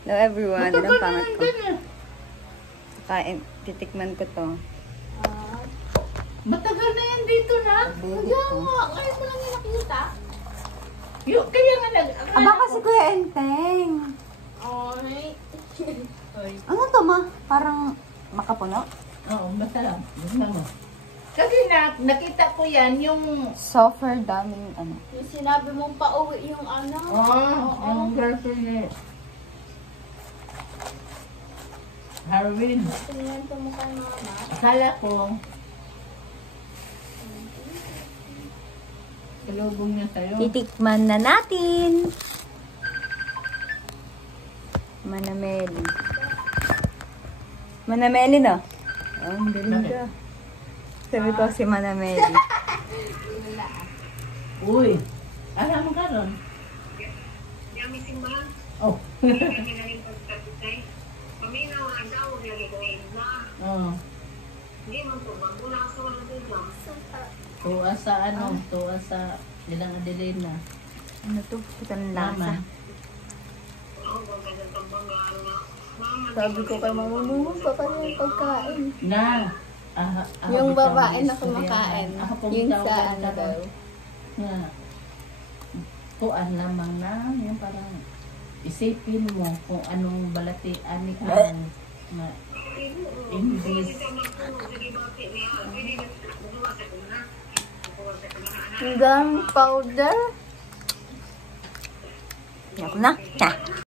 Hello everyone, Matagal ilang na pangat yan ko. din eh. Kain, titikman ko to. Matagal na yan dito na. Kaya nga, ngayon mo lang yung nakita. Kaya nga Aba kasi Kuya Enteng. Ay. Ano to ma? Parang makapuno? Oo, masarap. Tignan mo. Kasi nakita ko yan yung... Sofer daming ano. Yung sinabi mong pauwi yung ano. yung girlfriend ni Harwin. Tingnan ko mukha ng mama. Akala ko, salubong niya sa'yo. Titikman na natin. Manameli. Manameli no? Oh, ang galing ka. Sabi ko si Manameli. Uy, alam mo ka ron? Oh. Oh. Tuwa sa ano, tuwa sa nilang Adelina. Ano to? Kitang lasa. Sabi ko kay mama, mama, pa pa yung pagkain. Na. Yung babae na kumakain. Yun sa ano daw. Na. Tuan lamang na. Yung parang isipin mo kung anong balatian ni kang English. Yung powder. Ayoko na.